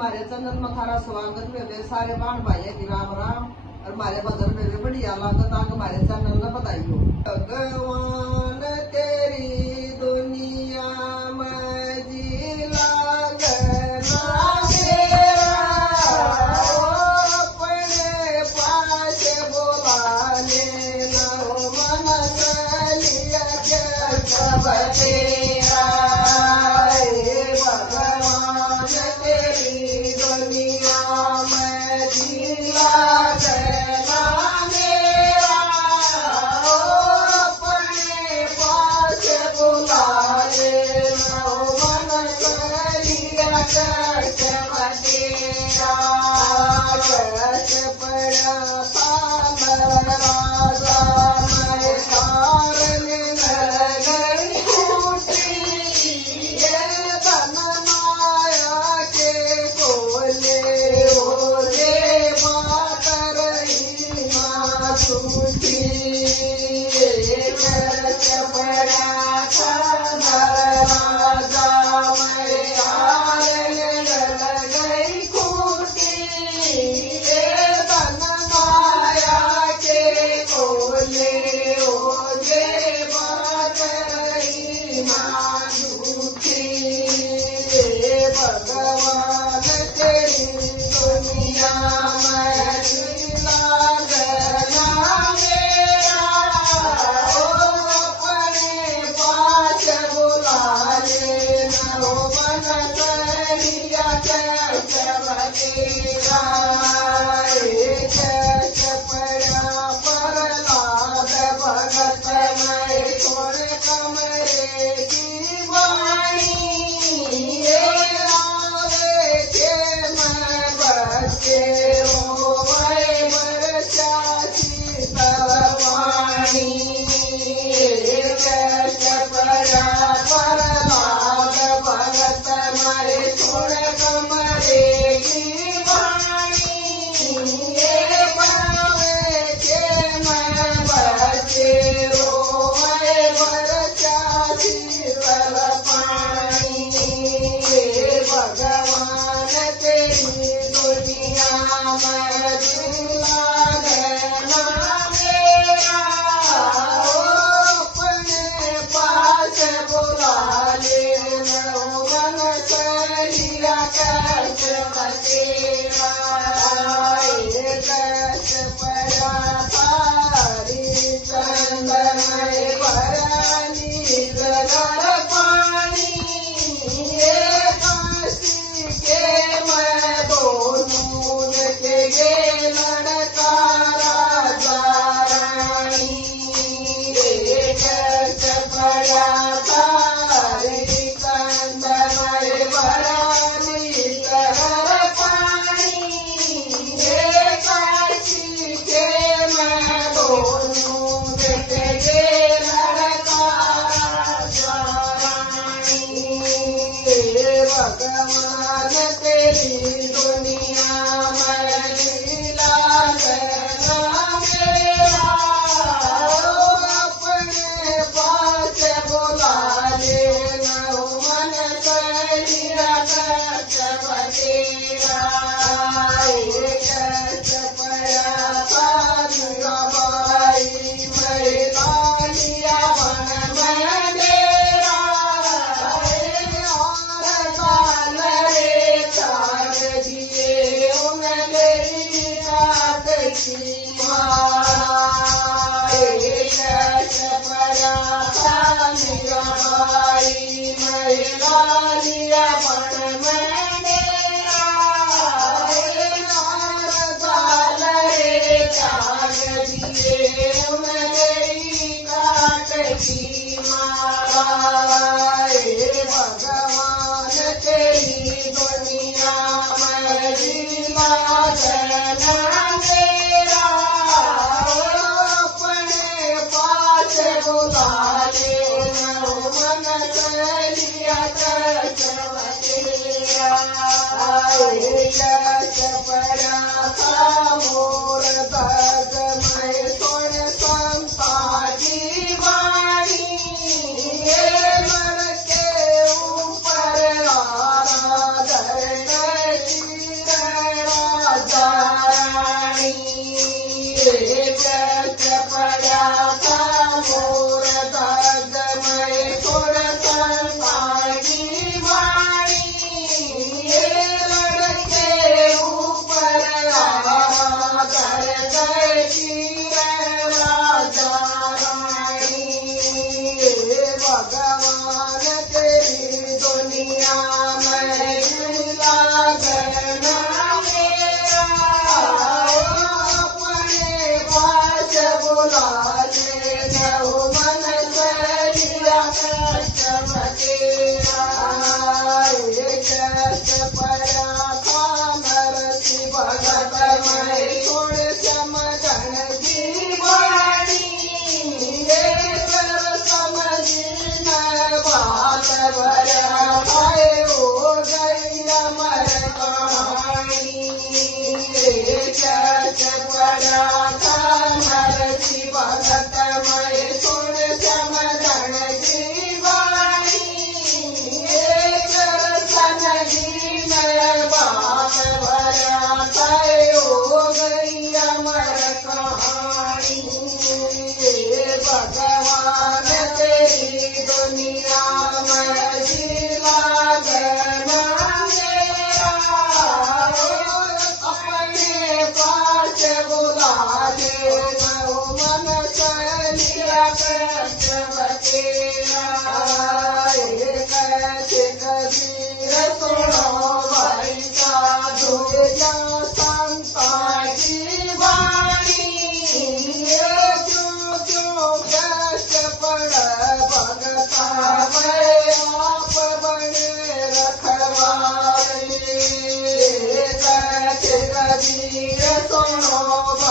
हमारे चंदन मथारा स्वागत में सारे बाण भाई की राम राम। और हमारे भजन में भी बढ़िया लागत आग हमारे चैनल में बताइयो। भगवान तेरी दुनिया में जी लागना मेरा, अपने पास बुलाने न मन लिया सब तेरा। भगवान तेरी दुनिया में जी लागना मेरा, अपने पास बुलाए न मन लिया सब तेरा। कैसे पड़ा था राजा मैं तारने गई उठी, ये धन माया के कोले ओले बात रही ना छूटी। कैसे पड़ा था राजा मैं तारने गई खूटी, ये धन माया के कोले ओले बात रही ना झूठी। भगवान तेरी दुनिया में जी लागना मेरा, अपने पास बुला ले न मन लिया सब तेरा। कैसे पड़ा प्रहलाद भगत मैं थोड़े कमरे की वाणी, ये आवे के मैं बच्चे रोए बरसा शीतलवाणी। कैसे पड़ा प्रहलाद भगत मैं थोड़े कमरे की वाणी, ये पावे के मैं बच्चे रोए बरसा शीतल पानी। भगवान तेरी दुनिया में जी लागना मेरा, अपने पास बुला ले न मन लिया सब तेरा। कैसे पड़ा थारी चंदन भरनी जगर पानी, ये काशी के मैं दोनों के गे लड़का राजा रानी। कैसे पड़ा थारी चंदन भरनी जगर पानी, ये काशी के मैं दोनों के गे लड़का राजा रानी। भगवान तेरी दुनिया में जी लागना मेरा, अपने पास बुला ले न मन लिया सब तेरा। कैसे पड़ा था बाई मैं लालिया मन में डेरा, और गाल रे छाड़ दिए उन मेरी रात की माए। कैसे पड़ा था बाई मैं लालिया मन में डेरा, और गाल रे छाड़ दिए उन मेरी काट की माए। भगवान तेरी दुनिया में जी लागना मेरा, अपने पास बुला ले न मन लिया सब तेरा। कैसे पड़ा था मोर भग मैं सुन संता की वाणी, ये मन के ऊपर आरा धर નો